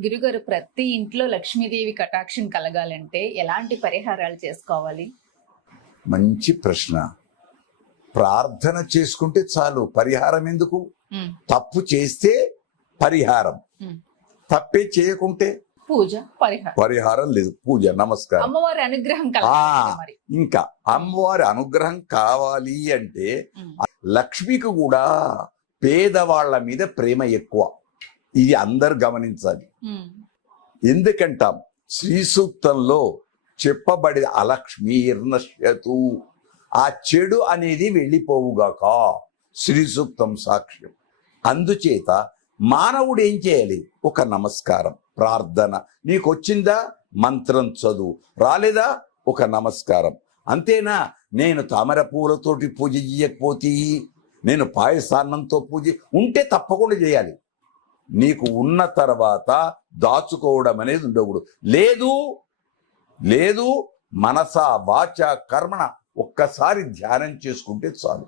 గురుగారు, ప్రతి ఇంట్లో లక్ష్మీదేవి కటాక్షం కలగాలంటే ఎలాంటి పరిహారాలు చేసుకోవాలి? మంచి ప్రశ్న. ప్రార్థన చేసుకుంటే చాలు, పరిహారం ఎందుకు? తప్పు చేస్తే పరిహారం, తప్పే చేయకుంటే పూజ, పరిహారం లేదు. పూజ, నమస్కారం. అమ్మవారి అనుగ్రహం ఇంకా అమ్మవారి అనుగ్రహం కావాలి అంటే లక్ష్మికి కూడా పేదవాళ్ల మీద ప్రేమ ఎక్కువ. ఇది అందరు గమనించాలి. ఎందుకంటాం, శ్రీ సూక్తంలో చెప్పబడి అలక్ష్మీర్నశ్యతు, ఆ చెడు అనేది వెళ్ళిపోవుగాక, శ్రీ సూక్తం సాక్ష్యం. అందుచేత మానవుడు ఏం చేయాలి? ఒక నమస్కారం, ప్రార్థన. నీకు వచ్చిందా? మంత్రం చదువు. రాలేదా? ఒక నమస్కారం. అంతేనా? నేను తామర పూలతోటి పూజ చేయకపోతే, నేను పాయసాన్నంతో పూజ ఉంటే తప్పకుండా చేయాలి. నీకు ఉన్న తర్వాత దాచుకోవడం అనేది ఉండకూడదు. లేదు మనస వాచ కర్మణ ఒక్కసారి ధ్యానం చేసుకుంటే చాలు.